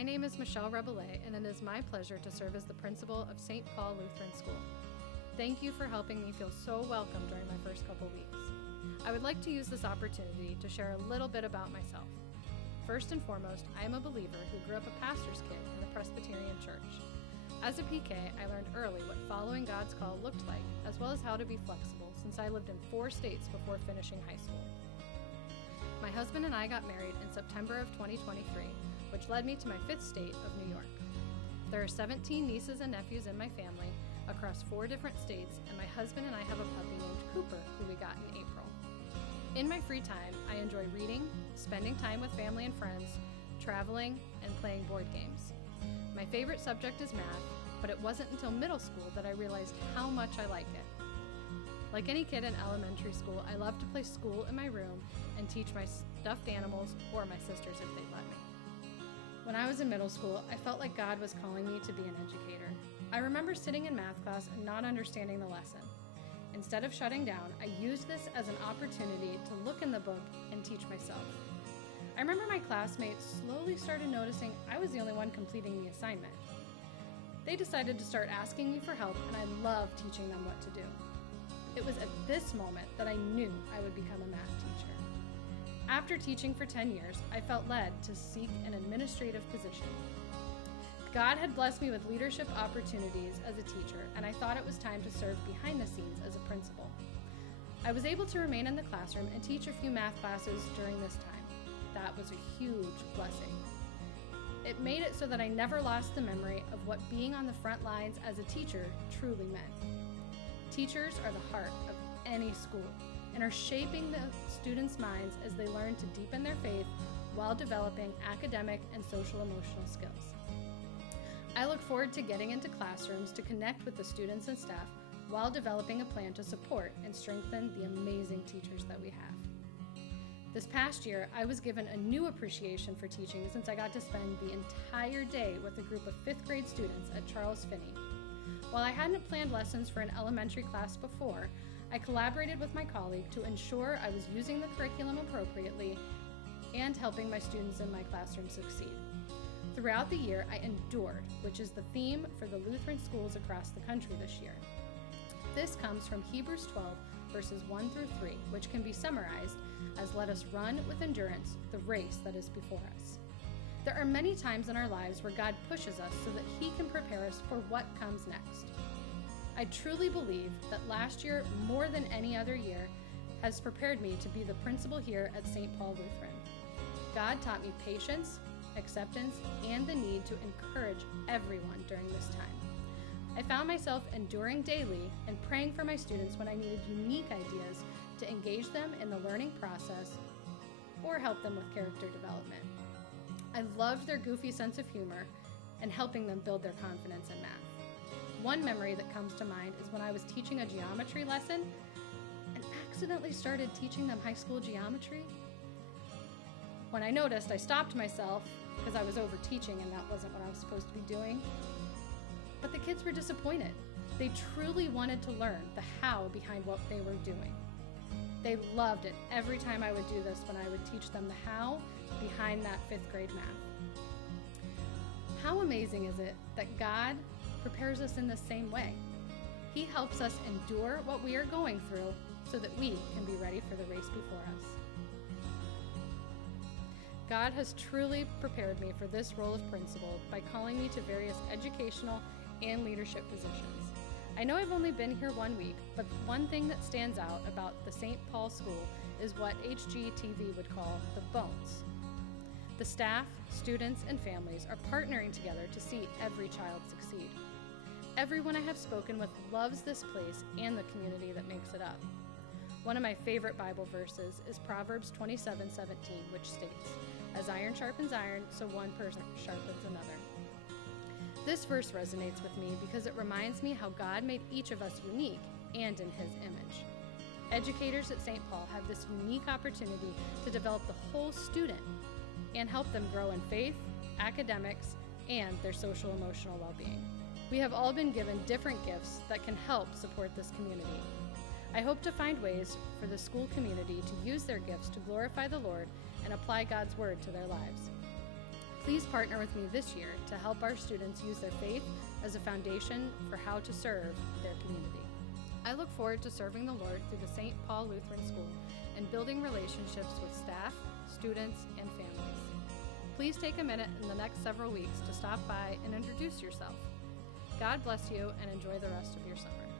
My name is Michelle Reboulet, and it is my pleasure to serve as the principal of St. Paul Lutheran School. Thank you for helping me feel so welcome during my first couple weeks. I would like to use this opportunity to share a little bit about myself. First and foremost, I am a believer who grew up a pastor's kid in the Presbyterian Church. As a PK, I learned early what following God's call looked like, as well as how to be flexible, since I lived in 4 states before finishing high school. My husband and I got married in September of 2023, which led me to my 5th state of New York. There are 17 nieces and nephews in my family across 4 different states, and my husband and I have a puppy named Cooper, who we got in April. In my free time, I enjoy reading, spending time with family and friends, traveling, and playing board games. My favorite subject is math, but it wasn't until middle school that I realized how much I like it. Like any kid in elementary school, I love to play school in my room and teach my stuffed animals or my sisters if they'd let me. When I was in middle school, I felt like God was calling me to be an educator. I remember sitting in math class and not understanding the lesson. Instead of shutting down, I used this as an opportunity to look in the book and teach myself. I remember my classmates slowly started noticing I was the only one completing the assignment. They decided to start asking me for help, and I loved teaching them what to do. It was at this moment that I knew I would become a math teacher. After teaching for 10 years, I felt led to seek an administrative position. God had blessed me with leadership opportunities as a teacher, and I thought it was time to serve behind the scenes as a principal. I was able to remain in the classroom and teach a few math classes during this time. That was a huge blessing. It made it so that I never lost the memory of what being on the front lines as a teacher truly meant. Teachers are the heart of any school and are shaping the students' minds as they learn to deepen their faith while developing academic and social-emotional skills. I look forward to getting into classrooms to connect with the students and staff while developing a plan to support and strengthen the amazing teachers that we have. This past year, I was given a new appreciation for teaching since I got to spend the entire day with a group of 5th grade students at Charles Finney. While I hadn't planned lessons for an elementary class before, I collaborated with my colleague to ensure I was using the curriculum appropriately and helping my students in my classroom succeed. Throughout the year, I endured, which is the theme for the Lutheran schools across the country this year. This comes from Hebrews 12, verses 1 through 3, which can be summarized as "Let us run with endurance the race that is before us." There are many times in our lives where God pushes us so that He can prepare us for what comes next. I truly believe that last year, more than any other year, has prepared me to be the principal here at St. Paul Lutheran. God taught me patience, acceptance, and the need to encourage everyone during this time. I found myself enduring daily and praying for my students when I needed unique ideas to engage them in the learning process or help them with character development. I loved their goofy sense of humor and helping them build their confidence in math. One memory that comes to mind is when I was teaching a geometry lesson and accidentally started teaching them high school geometry. When I noticed, I stopped myself because I was over teaching and that wasn't what I was supposed to be doing. But the kids were disappointed. They truly wanted to learn the how behind what they were doing. They loved it every time I would do this when I would teach them the how behind that 5th grade math. How amazing is it that God prepares us in the same way? He helps us endure what we are going through so that we can be ready for the race before us. God has truly prepared me for this role of principal by calling me to various educational and leadership positions. I know I've only been here 1 week, but one thing that stands out about the St. Paul School is what HGTV would call the bones. The staff, students, and families are partnering together to see every child succeed. Everyone I have spoken with loves this place and the community that makes it up. One of my favorite Bible verses is Proverbs 27:17, which states, "As iron sharpens iron, so one person sharpens another." This verse resonates with me because it reminds me how God made each of us unique and in His image. Educators at St. Paul have this unique opportunity to develop the whole student and help them grow in faith, academics, and their social-emotional well-being. We have all been given different gifts that can help support this community. I hope to find ways for the school community to use their gifts to glorify the Lord and apply God's Word to their lives. Please partner with me this year to help our students use their faith as a foundation for how to serve their community. I look forward to serving the Lord through the St. Paul Lutheran School and building relationships with staff, students, and families. Please take a minute in the next several weeks to stop by and introduce yourself. God bless you and enjoy the rest of your summer.